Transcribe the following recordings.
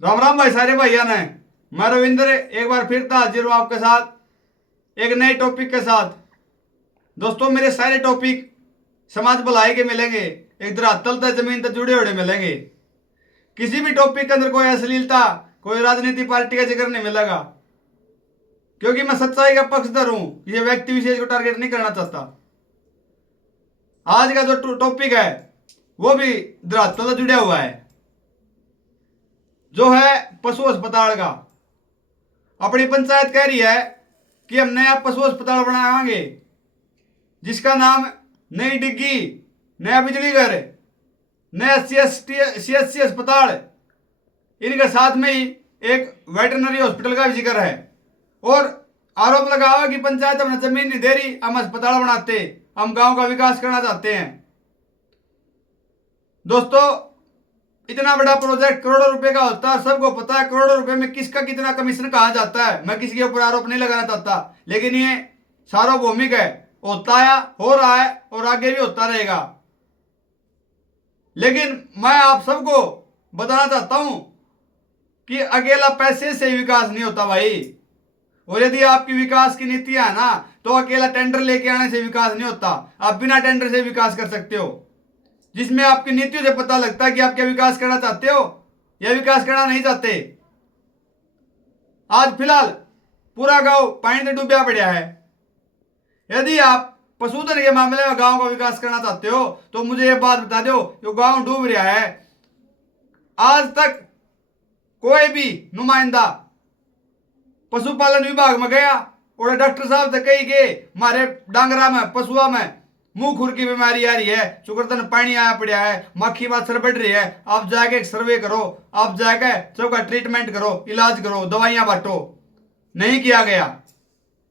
राम राम भाई सारे भैया ने। मैं रविंद्र एक बार फिर था हाजिर हूं आपके साथ एक नए टॉपिक के साथ। दोस्तों मेरे सारे टॉपिक समाज भलाई के मिलेंगे, एक धरातल तक जमीन तक जुड़े हुए मिलेंगे। किसी भी टॉपिक के अंदर कोई अश्लीलता, कोई राजनीति पार्टी का जिक्र नहीं मिलेगा, क्योंकि मैं सच्चाई का पक्षधर हूं। ये व्यक्ति विशेष को टारगेट नहीं करना चाहता। आज का जो टॉपिक है वो भी धरातल से जुड़ा हुआ है, जो है पशु अस्पताल का। अपनी पंचायत कह रही है कि हम नया पशु अस्पताल बनाएंगे, जिसका नाम नई डिग्गी, नया बिजली घर, नया सीएससी अस्पताल, इनके साथ में ही एक वेटरनरी हॉस्पिटल का भी जिक्र है। और आरोप लगा हुआ कि पंचायत हमें जमीन नहीं दे रही, हम अस्पताल बनाते, हम गांव का विकास करना चाहते हैं। दोस्तों इतना बड़ा प्रोजेक्ट करोड़ों रुपए का होता है, सबको पता है करोड़ों रुपए में किसका कितना कमीशन कहा जाता है। मैं किसी के ऊपर आरोप नहीं लगाना चाहता, लेकिन ये सार्वभौमिक है, होता है, हो रहा है और आगे भी होता रहेगा। लेकिन मैं आप सबको बताना चाहता हूं कि अकेला पैसे से विकास नहीं होता भाई। और यदि आपकी विकास की नीतियां है ना, तो अकेला टेंडर लेके आने से विकास नहीं होता। आप बिना टेंडर से विकास कर सकते हो, जिसमें आपकी नीतियों से पता लगता है कि आप क्या विकास करना चाहते हो या विकास करना नहीं चाहते। आज फिलहाल पूरा गांव पानी में डूबा पड़ा है। यदि आप पशुधन के मामले में गांव का विकास करना चाहते हो तो मुझे यह बात बता दो, जो गांव डूब रहा है, आज तक कोई भी नुमाइंदा पशुपालन विभाग में गया और डॉक्टर साहब से कही गए हमारे डांगरा में, पशुआ में मुंह खुर की बीमारी आ रही है, चुकरतन पानी आया पड़ा है, मक्खी मच्छर बढ़ रही है, आप जाके एक सर्वे करो, आप जाके सबका ट्रीटमेंट करो, इलाज करो, दवाइयां बांटो। नहीं किया गया,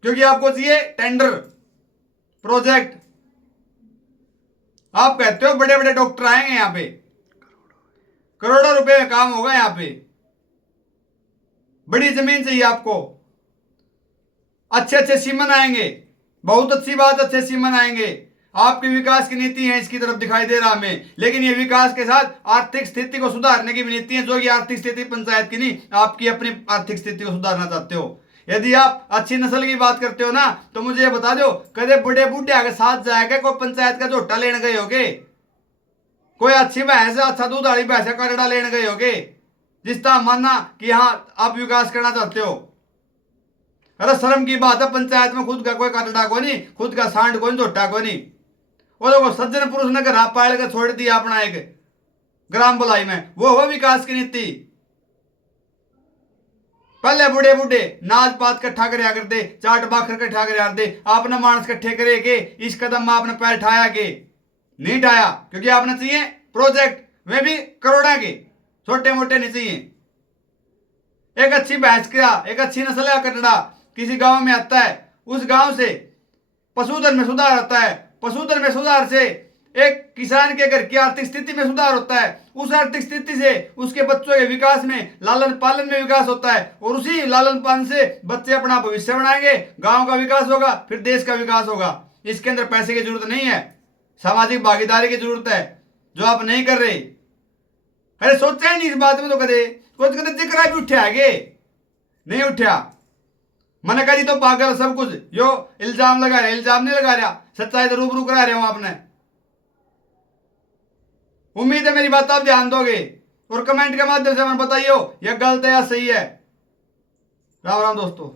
क्योंकि आपको चाहिए टेंडर, प्रोजेक्ट। आप कहते हो बड़े बड़े डॉक्टर आएंगे यहाँ पे, करोड़ों रुपए में काम होगा यहाँ पे, बड़ी जमीन चाहिए आपको, अच्छे अच्छे सीमन आएंगे, बहुत अच्छी बात, अच्छे सीमन आएंगे। आपकी विकास की नीति है, इसकी तरफ दिखाई दे रहा हमें, लेकिन ये विकास के साथ आर्थिक स्थिति को सुधारने की भी नीति है, जो कि आर्थिक स्थिति पंचायत की नहीं, आपकी अपनी आर्थिक स्थिति को सुधारना चाहते हो। यदि आप अच्छी नस्ल की बात करते हो ना, तो मुझे ये बता दो, कदे बड़े बूढ़े के साथ जाएगा कोई पंचायत का झोटा लेने गए होगे? कोई अच्छी भैंस, अच्छा दूध वाली भैंस का रड़ा लेने गए होगे, जिस तरह मानना कि हाँ आप विकास करना चाहते हो? अरे शर्म की बात है, पंचायत में खुद का कोई काटड़ा को नहीं, खुद का सांड को नहीं, झोटा को नहीं। वो देखो सज्जन पुरुष ने घर पाल के छोड़ दिया अपना एक ग्राम भलाई में, वो हो विकास की नीति। पहले बुढ़े बुढ़े नाच पात कट्ठा कर करते, चाट बाखर कट्ठा कर करते, आपने मानस कट्ठे करे के इस कदम में आपने पैर ठाया के नहीं ठाया, क्योंकि आपने चाहिए प्रोजेक्ट, वे भी करोड़ा के, छोटे मोटे नहीं चाहिए। एक अच्छी भैंस का, एक अच्छी नस्ल का कटड़ा किसी गांव में आता है, उस गांव से पशुधन में सुधार आता है, पशुधन में सुधार से एक किसान के घर की आर्थिक स्थिति में सुधार होता है, उस आर्थिक स्थिति से उसके बच्चों के विकास में, लालन पालन में विकास होता है, और उसी लालन पालन से बच्चे अपना भविष्य बनाएंगे, गांव का विकास होगा, फिर देश का विकास होगा। इसके अंदर पैसे की जरूरत नहीं है, सामाजिक भागीदारी की जरूरत है, जो आप नहीं कर रहे। अरे सोचा ही नहीं इस बात में, तो कदे कुछ कदे जिक्र भी उठा है, नहीं उठा। मैंने कहा जी तो पागल सब कुछ, यो इल्जाम लगा रहे, इल्जाम नहीं लगा रहा, सच्चाई तो रूबरू करा रहे हो आपने। उम्मीद है मेरी बात आप ध्यान दोगे और कमेंट के माध्यम से हमें बताइए यह गलत है या सही है। राम राम दोस्तों।